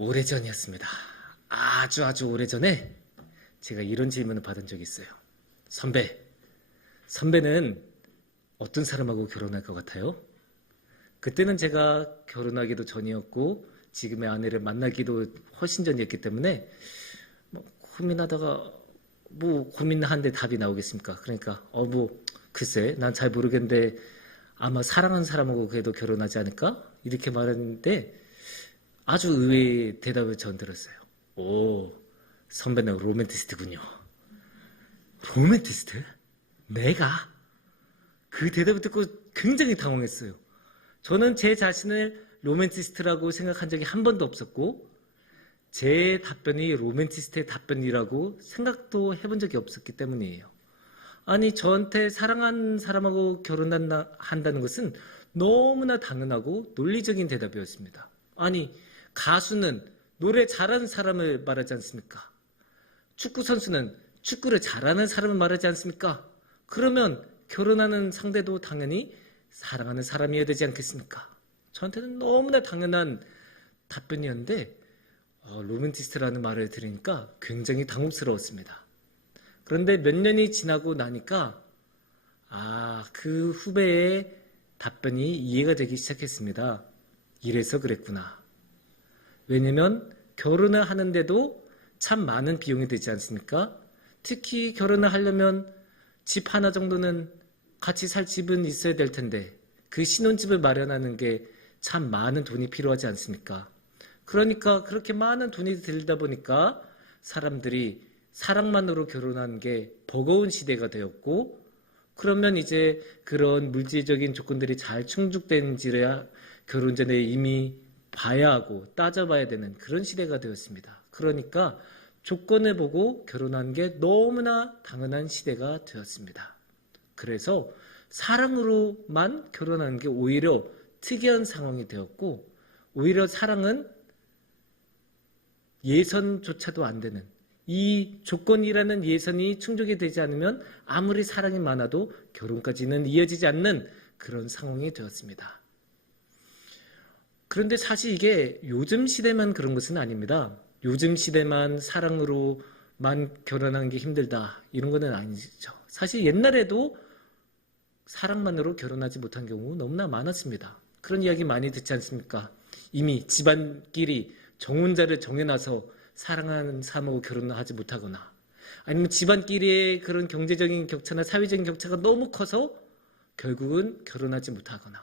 오래전이었습니다. 아주 오래전에 제가 이런 질문을 받은 적이 있어요. 선배는 어떤 사람하고 결혼할 것 같아요? 그때는 제가 결혼하기도 전이었고 지금의 아내를 만나기도 훨씬 전이었기 때문에 고민하다가 고민하는데 답이 나오겠습니까? 그러니까 글쎄 난 잘 모르겠는데 아마 사랑하는 사람하고 그래도 결혼하지 않을까? 이렇게 말했는데 아주 의외의 대답을 전 들었어요. 오, 선배는 로맨티스트군요. 로맨티스트? 내가? 그 대답을 듣고 굉장히 당황했어요. 저는 제 자신을 로맨티스트라고 생각한 적이 한 번도 없었고 제 답변이 로맨티스트의 답변이라고 생각도 해본 적이 없었기 때문이에요. 아니, 저한테 사랑하는 사람하고 결혼한다는 것은 너무나 당연하고 논리적인 대답이었습니다. 아니, 가수는 노래 잘하는 사람을 말하지 않습니까? 축구 선수는 축구를 잘하는 사람을 말하지 않습니까? 그러면 결혼하는 상대도 당연히 사랑하는 사람이어야 되지 않겠습니까? 저한테는 너무나 당연한 답변이었는데 로맨티스트라는 말을 들으니까 굉장히 당혹스러웠습니다. 그런데 몇 년이 지나고 나니까 그 후배의 답변이 이해가 되기 시작했습니다. 이래서 그랬구나. 왜냐면 결혼을 하는데도 참 많은 비용이 되지 않습니까? 특히 결혼을 하려면 집 하나 정도는 같이 살 집은 있어야 될 텐데 그 신혼집을 마련하는 게 참 많은 돈이 필요하지 않습니까? 그러니까 그렇게 많은 돈이 들다 보니까 사람들이 사랑만으로 결혼하는 게 버거운 시대가 되었고 그러면 이제 그런 물질적인 조건들이 잘 충족되는지를 결혼 전에 이미 봐야 하고 따져봐야 되는 그런 시대가 되었습니다. 그러니까 조건을 보고 결혼하는 게 너무나 당연한 시대가 되었습니다. 그래서 사랑으로만 결혼하는 게 오히려 특이한 상황이 되었고 오히려 사랑은 예선조차도 안 되는 이 조건이라는 예선이 충족이 되지 않으면 아무리 사랑이 많아도 결혼까지는 이어지지 않는 그런 상황이 되었습니다. 그런데 사실 이게 요즘 시대만 그런 것은 아닙니다. 요즘 시대만 사랑으로만 결혼하는 게 힘들다 이런 거는 아니죠. 사실 옛날에도 사랑만으로 결혼하지 못한 경우 너무나 많았습니다. 그런 이야기 많이 듣지 않습니까? 이미 집안끼리 정혼자를 정해놔서 사랑하는 사람하고 결혼을 하지 못하거나 아니면 집안끼리의 그런 경제적인 격차나 사회적인 격차가 너무 커서 결국은 결혼하지 못하거나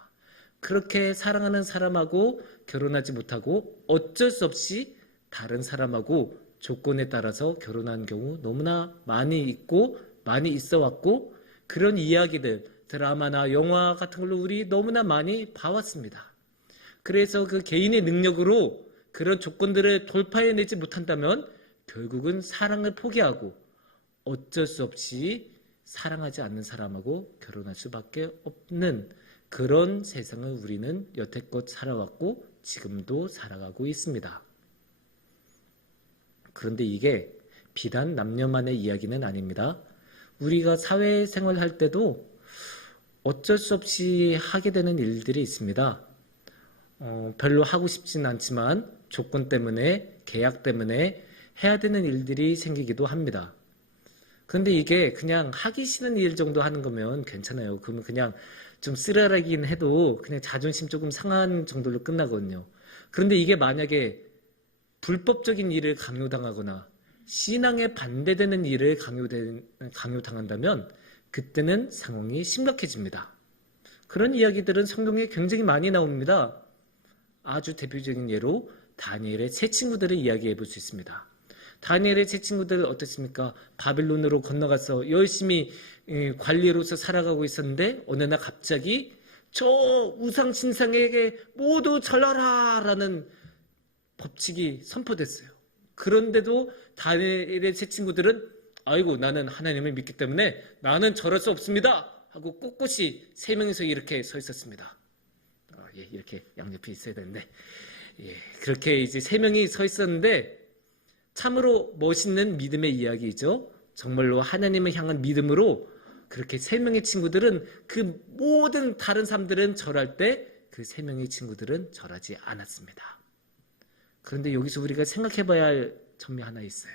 그렇게 사랑하는 사람하고 결혼하지 못하고 어쩔 수 없이 다른 사람하고 조건에 따라서 결혼한 경우 너무나 많이 있고 많이 있어 왔고 그런 이야기들 드라마나 영화 같은 걸로 우리 너무나 많이 봐왔습니다. 그래서 그 개인의 능력으로 그런 조건들을 돌파해내지 못한다면 결국은 사랑을 포기하고 어쩔 수 없이 사랑하지 않는 사람하고 결혼할 수밖에 없는 그런 세상을 우리는 여태껏 살아왔고 지금도 살아가고 있습니다. 그런데 이게 비단 남녀만의 이야기는 아닙니다. 우리가 사회생활 할 때도 어쩔 수 없이 하게 되는 일들이 있습니다. 별로 하고 싶진 않지만 조건 때문에 계약 때문에 해야 되는 일들이 생기기도 합니다. 그런데 이게 그냥 하기 싫은 일 정도 하는 거면 괜찮아요. 그러면 그냥 좀 쓰라리긴 해도 그냥 자존심 조금 상한 정도로 끝나거든요. 그런데 이게 만약에 불법적인 일을 강요당하거나 신앙에 반대되는 일을 강요당한다면 그때는 상황이 심각해집니다. 그런 이야기들은 성경에 굉장히 많이 나옵니다. 아주 대표적인 예로 다니엘의 세 친구들을 이야기해 볼 수 있습니다. 다니엘의 세 친구들 어떻습니까? 바빌론으로 건너가서 열심히 관리로서 살아가고 있었는데 어느 날 갑자기 저 우상 신상에게 모두 절하라 라는 법칙이 선포됐어요. 그런데도 다니엘의 세 친구들은 아이고 나는 하나님을 믿기 때문에 나는 절할 수 없습니다 하고 꿋꿋이 세 명이서 이렇게 서 있었습니다. 이렇게 양옆에 있어야 되는데 그렇게 이제 세 명이 서 있었는데 참으로 멋있는 믿음의 이야기죠. 정말로 하나님을 향한 믿음으로 그렇게 세 명의 친구들은 그 모든 다른 사람들은 절할 때 그 세 명의 친구들은 절하지 않았습니다. 그런데 여기서 우리가 생각해 봐야 할 점이 하나 있어요.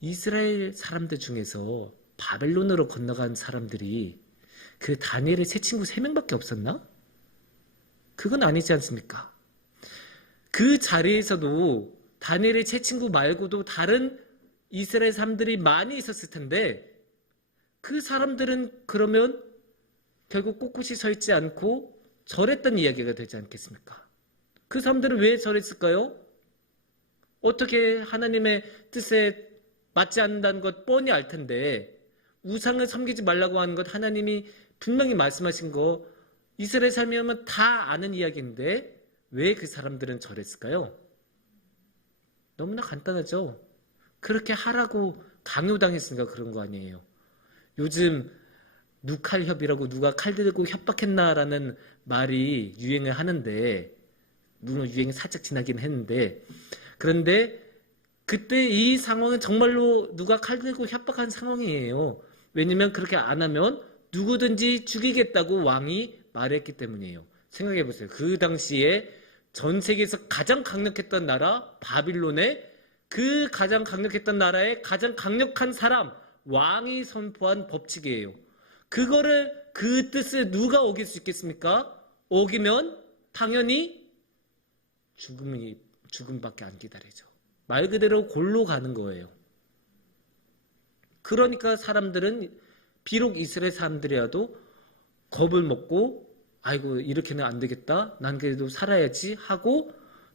이스라엘 사람들 중에서 바벨론으로 건너간 사람들이 그 다니엘의 세 친구 3명밖에 없었나? 그건 아니지 않습니까? 그 자리에서도 다니엘의 세 친구 말고도 다른 이스라엘 사람들이 많이 있었을 텐데 그 사람들은 그러면 결국 꼿꼿이 서 있지 않고 절했던 이야기가 되지 않겠습니까? 그 사람들은 왜 절했을까요? 어떻게 하나님의 뜻에 맞지 않는다는 것 뻔히 알 텐데 우상을 섬기지 말라고 하는 것 하나님이 분명히 말씀하신 거 이스라엘 삶이면 다 아는 이야기인데 왜 그 사람들은 절했을까요? 너무나 간단하죠. 그렇게 하라고 강요당했으니까 그런 거 아니에요. 요즘 누칼협이라고 누가 칼 들고 협박했나라는 말이 유행을 하는데 물론 유행이 살짝 지나긴 했는데 그런데 그때 이 상황은 정말로 누가 칼 들고 협박한 상황이에요. 왜냐면 그렇게 안 하면 누구든지 죽이겠다고 왕이 말했기 때문이에요. 생각해 보세요. 그 당시에 전 세계에서 가장 강력했던 나라 바빌론의 그 가장 강력했던 나라의 가장 강력한 사람 왕이 선포한 법칙이에요. 그거를 그 뜻을 누가 어길 수 있겠습니까? 어기면 당연히 죽음밖에 안 기다리죠. 말 그대로 골로 가는 거예요. 그러니까 사람들은 비록 이스라엘 사람들이라도 겁을 먹고 아이고 이렇게는 안 되겠다. 난 그래도 살아야지 하고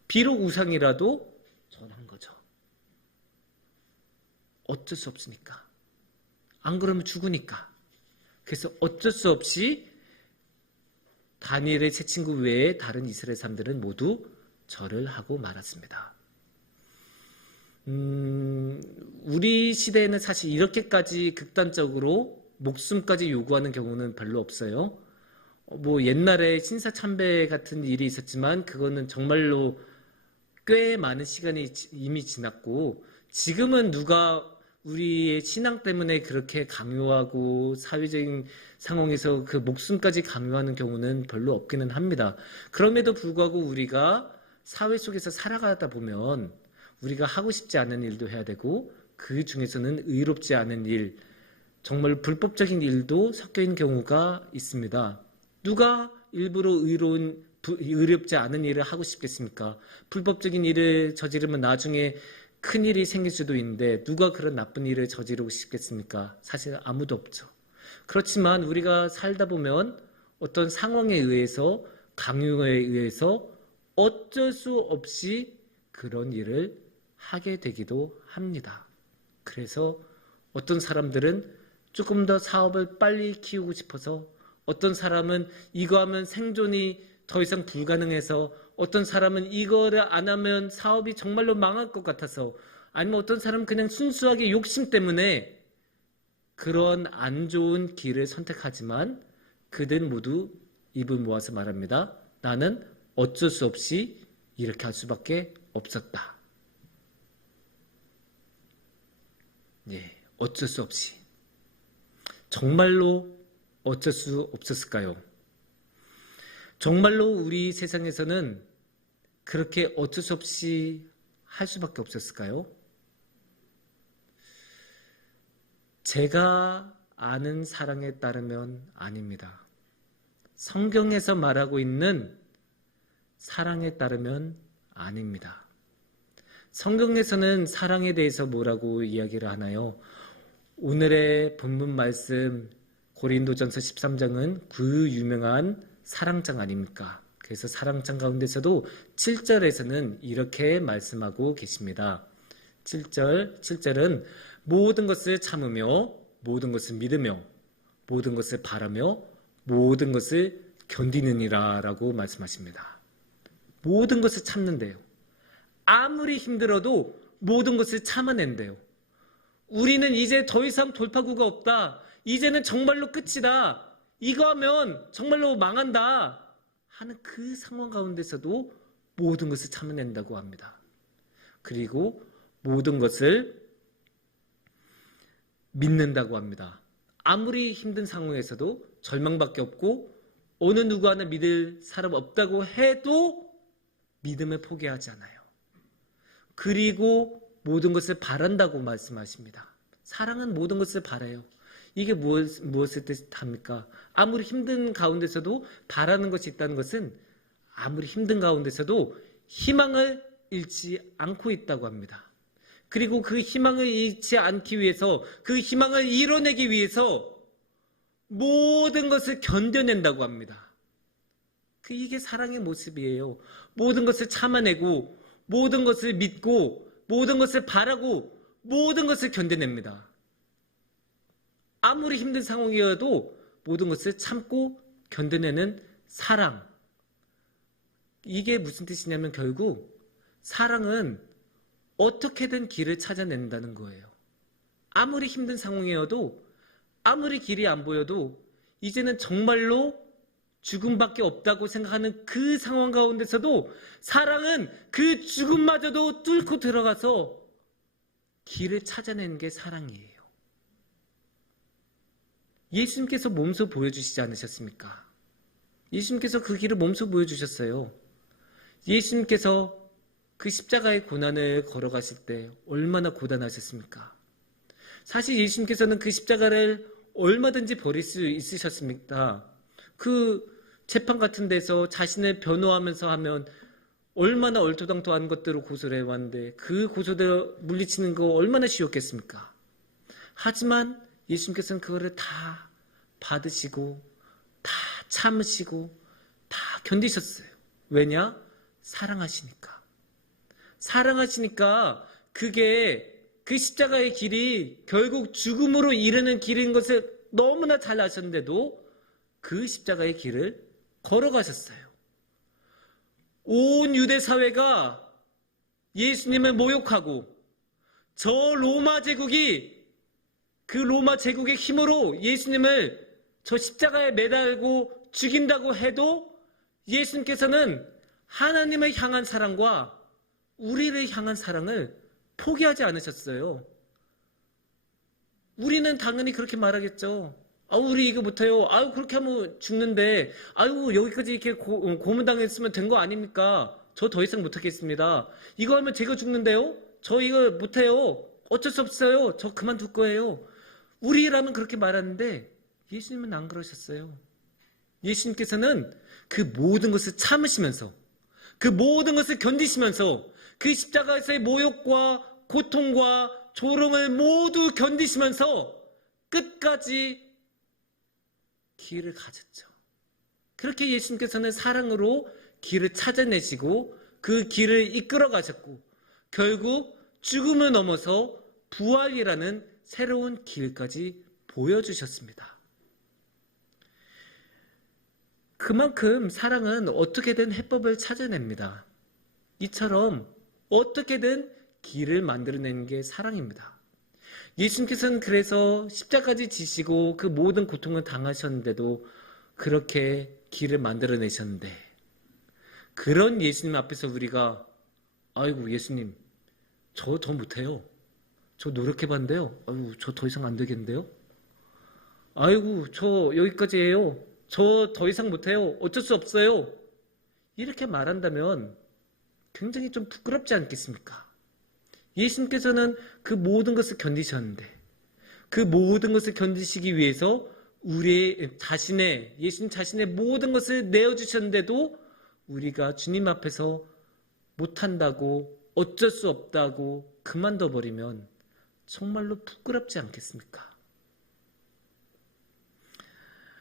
비록 우상이라도 절한 거죠. 어쩔 수 없으니까. 안 그러면 죽으니까. 그래서 어쩔 수 없이 다니엘의 세 친구 외에 다른 이스라엘 사람들은 모두 절을 하고 말았습니다. 우리 시대에는 사실 이렇게까지 극단적으로 목숨까지 요구하는 경우는 별로 없어요. 뭐 옛날에 신사참배 같은 일이 있었지만 그거는 정말로 꽤 많은 시간이 이미 지났고 지금은 누가 우리의 신앙 때문에 그렇게 강요하고 사회적인 상황에서 그 목숨까지 강요하는 경우는 별로 없기는 합니다. 그럼에도 불구하고 우리가 사회 속에서 살아가다 보면 우리가 하고 싶지 않은 일도 해야 되고 그 중에서는 의롭지 않은 일, 정말 불법적인 일도 섞여 있는 경우가 있습니다. 누가 일부러 의롭지 않은 일을 하고 싶겠습니까? 불법적인 일을 저지르면 나중에 큰 일이 생길 수도 있는데 누가 그런 나쁜 일을 저지르고 싶겠습니까? 사실 아무도 없죠. 그렇지만 우리가 살다 보면 어떤 상황에 의해서 강요에 의해서 어쩔 수 없이 그런 일을 하게 되기도 합니다. 그래서 어떤 사람들은 조금 더 사업을 빨리 키우고 싶어서 어떤 사람은 이거 하면 생존이 더 이상 불가능해서 어떤 사람은 이거를 안 하면 사업이 정말로 망할 것 같아서 아니면 어떤 사람은 그냥 순수하게 욕심 때문에 그런 안 좋은 길을 선택하지만 그들 모두 입을 모아서 말합니다. 나는 어쩔 수 없이 이렇게 할 수밖에 없었다. 예, 어쩔 수 없이. 정말로 어쩔 수 없었을까요? 정말로 우리 세상에서는 그렇게 어쩔 수 없이 할 수밖에 없었을까요? 제가 아는 사랑에 따르면 아닙니다. 성경에서 말하고 있는 사랑에 따르면 아닙니다. 성경에서는 사랑에 대해서 뭐라고 이야기를 하나요? 오늘의 본문 말씀 고린도전서 13장은 그 유명한 사랑장 아닙니까? 그래서 사랑장 가운데서도 7절에서는 이렇게 말씀하고 계십니다. 7절은 모든 것을 참으며 모든 것을 믿으며 모든 것을 바라며 모든 것을 견디느니라 라고 말씀하십니다. 모든 것을 참는데요. 아무리 힘들어도 모든 것을 참아낸대요. 우리는 이제 더 이상 돌파구가 없다. 이제는 정말로 끝이다. 이거 하면 정말로 망한다. 하는 그 상황 가운데서도 모든 것을 참아낸다고 합니다. 그리고 모든 것을 믿는다고 합니다. 아무리 힘든 상황에서도 절망밖에 없고 어느 누구 하나 믿을 사람 없다고 해도 믿음을 포기하지 않아요. 그리고 모든 것을 바란다고 말씀하십니다. 사랑은 모든 것을 바라요. 이게 무엇을 뜻합니까? 아무리 힘든 가운데서도 바라는 것이 있다는 것은 아무리 힘든 가운데서도 희망을 잃지 않고 있다고 합니다. 그리고 그 희망을 잃지 않기 위해서, 그 희망을 이뤄내기 위해서 모든 것을 견뎌낸다고 합니다. 이게 사랑의 모습이에요. 모든 것을 참아내고, 모든 것을 믿고, 모든 것을 바라고, 모든 것을 견뎌냅니다. 아무리 힘든 상황이어도 모든 것을 참고 견뎌내는 사랑. 이게 무슨 뜻이냐면 결국 사랑은 어떻게든 길을 찾아낸다는 거예요. 아무리 힘든 상황이어도, 아무리 길이 안 보여도 이제는 정말로 죽음밖에 없다고 생각하는 그 상황 가운데서도 사랑은 그 죽음마저도 뚫고 들어가서 길을 찾아내는 게 사랑이에요. 예수님께서 몸소 보여주시지 않으셨습니까? 예수님께서 그 길을 몸소 보여주셨어요. 예수님께서 그 십자가의 고난을 걸어가실 때 얼마나 고단하셨습니까? 사실 예수님께서는 그 십자가를 얼마든지 버릴 수 있으셨습니다. 그 재판 같은 데서 자신을 변호하면서 하면 얼마나 얼토당토한 것들을 고소를 해왔는데 그 고소대로 물리치는 거 얼마나 쉬웠겠습니까? 하지만 예수님께서는 그거를 다 받으시고 다 참으시고 다 견디셨어요. 왜냐? 사랑하시니까. 사랑하시니까 그게 그 십자가의 길이 결국 죽음으로 이르는 길인 것을 너무나 잘 아셨는데도 그 십자가의 길을 걸어가셨어요. 온 유대 사회가 예수님을 모욕하고 저 로마 제국이 그 로마 제국의 힘으로 예수님을 저 십자가에 매달고 죽인다고 해도 예수님께서는 하나님을 향한 사랑과 우리를 향한 사랑을 포기하지 않으셨어요. 우리는 당연히 그렇게 말하겠죠. 우리 이거 못해요. 그렇게 하면 죽는데, 여기까지 이렇게 고문당했으면 된 거 아닙니까? 저 더 이상 못하겠습니다. 이거 하면 제가 죽는데요? 저 이거 못해요. 어쩔 수 없어요. 저 그만둘 거예요. 우리라면 그렇게 말하는데, 예수님은 안 그러셨어요. 예수님께서는 그 모든 것을 참으시면서, 그 모든 것을 견디시면서, 그 십자가에서의 모욕과 고통과 조롱을 모두 견디시면서 끝까지 길을 가졌죠. 그렇게 예수님께서는 사랑으로 길을 찾아내시고 그 길을 이끌어 가셨고 결국 죽음을 넘어서 부활이라는 새로운 길까지 보여주셨습니다. 그만큼 사랑은 어떻게든 해법을 찾아냅니다. 이처럼 어떻게든 길을 만들어내는 게 사랑입니다. 예수님께서는 그래서 십자가까지 지시고 그 모든 고통을 당하셨는데도 그렇게 길을 만들어내셨는데 그런 예수님 앞에서 우리가 아이고 예수님 저 더 못해요. 저 노력해봤는데요. 저 더 이상 안 되겠는데요. 아이고 저 여기까지 해요. 저 더 이상 못해요. 어쩔 수 없어요. 이렇게 말한다면 굉장히 좀 부끄럽지 않겠습니까? 예수님께서는 그 모든 것을 견디셨는데 그 모든 것을 견디시기 위해서 예수님 자신의 모든 것을 내어주셨는데도 우리가 주님 앞에서 못한다고 어쩔 수 없다고 그만둬버리면 정말로 부끄럽지 않겠습니까?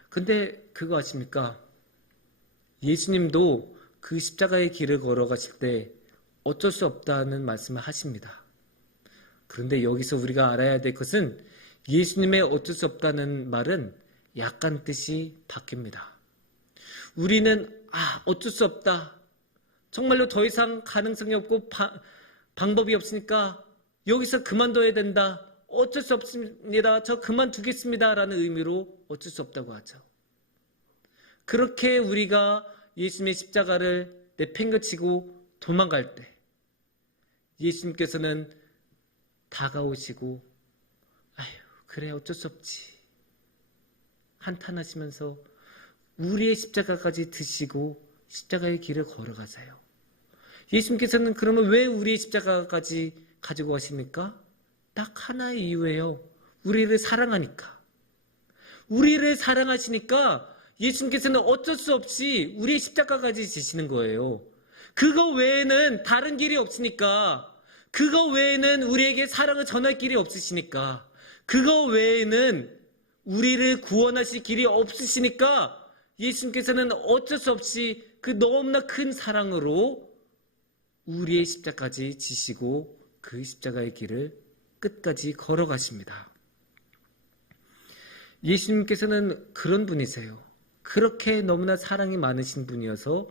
근데 그거 아십니까? 예수님도 그 십자가의 길을 걸어가실 때 어쩔 수 없다는 말씀을 하십니다. 그런데 여기서 우리가 알아야 될 것은 예수님의 어쩔 수 없다는 말은 약간 뜻이 바뀝니다. 우리는 어쩔 수 없다. 정말로 더 이상 가능성이 없고 방법이 없으니까 여기서 그만둬야 된다. 어쩔 수 없습니다. 저 그만두겠습니다. 라는 의미로 어쩔 수 없다고 하죠. 그렇게 우리가 예수님의 십자가를 내팽개치고 도망갈 때 예수님께서는 다가오시고 그래 어쩔 수 없지 한탄하시면서 우리의 십자가까지 드시고 십자가의 길을 걸어가세요. 예수님께서는 그러면 왜 우리의 십자가까지 가지고 가십니까? 딱 하나의 이유예요. 우리를 사랑하니까. 우리를 사랑하시니까 예수님께서는 어쩔 수 없이 우리의 십자가까지 지시는 거예요. 그거 외에는 다른 길이 없으니까. 그거 외에는 우리에게 사랑을 전할 길이 없으시니까. 그거 외에는 우리를 구원하실 길이 없으시니까 예수님께서는 어쩔 수 없이 그 너무나 큰 사랑으로 우리의 십자가까지 지시고 그 십자가의 길을 끝까지 걸어가십니다. 예수님께서는 그런 분이세요. 그렇게 너무나 사랑이 많으신 분이어서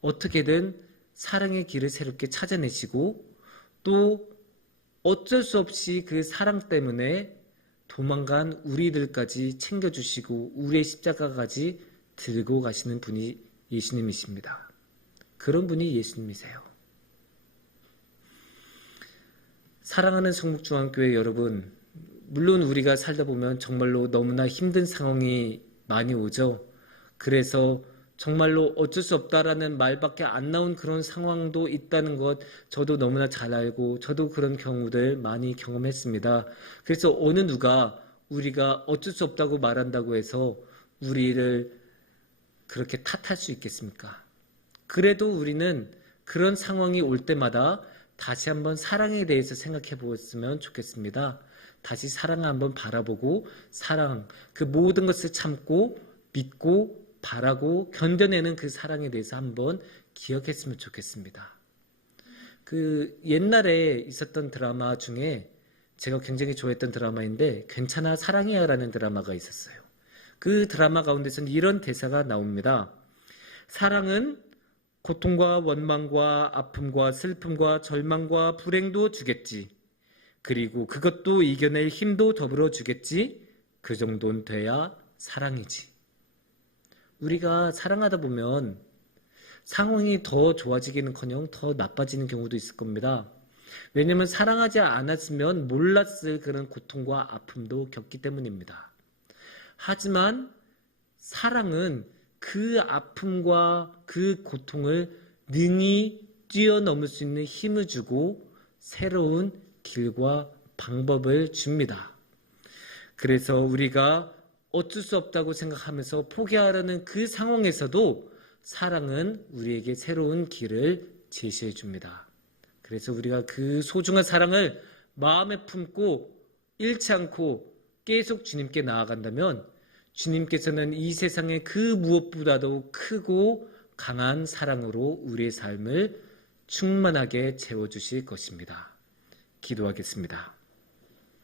어떻게든 사랑의 길을 새롭게 찾아내시고 또 어쩔 수 없이 그 사랑 때문에 도망간 우리들까지 챙겨주시고 우리의 십자가까지 들고 가시는 분이 예수님이십니다. 그런 분이 예수님이세요. 사랑하는 성북중앙교회 여러분, 물론 우리가 살다 보면 정말로 너무나 힘든 상황이 많이 오죠. 그래서 정말로 어쩔 수 없다라는 말밖에 안 나온 그런 상황도 있다는 것 저도 너무나 잘 알고 저도 그런 경우들 많이 경험했습니다. 그래서 어느 누가 우리가 어쩔 수 없다고 말한다고 해서 우리를 그렇게 탓할 수 있겠습니까? 그래도 우리는 그런 상황이 올 때마다 다시 한번 사랑에 대해서 생각해 보았으면 좋겠습니다. 다시 사랑을 한번 바라보고 사랑, 그 모든 것을 참고 믿고 바라고 견뎌내는 그 사랑에 대해서 한번 기억했으면 좋겠습니다. 그 옛날에 있었던 드라마 중에 제가 굉장히 좋아했던 드라마인데 괜찮아 사랑해야 라는 드라마가 있었어요. 그 드라마 가운데서는 이런 대사가 나옵니다. 사랑은 고통과 원망과 아픔과 슬픔과 절망과 불행도 주겠지. 그리고 그것도 이겨낼 힘도 더불어 주겠지. 그 정도는 돼야 사랑이지. 우리가 사랑하다 보면 상황이 더 좋아지기는커녕 더 나빠지는 경우도 있을 겁니다. 왜냐하면 사랑하지 않았으면 몰랐을 그런 고통과 아픔도 겪기 때문입니다. 하지만 사랑은 그 아픔과 그 고통을 능히 뛰어넘을 수 있는 힘을 주고 새로운 길과 방법을 줍니다. 그래서 우리가 어쩔 수 없다고 생각하면서 포기하려는 그 상황에서도 사랑은 우리에게 새로운 길을 제시해 줍니다. 그래서 우리가 그 소중한 사랑을 마음에 품고 잃지 않고 계속 주님께 나아간다면 주님께서는 이 세상의 그 무엇보다도 크고 강한 사랑으로 우리의 삶을 충만하게 채워주실 것입니다. 기도하겠습니다.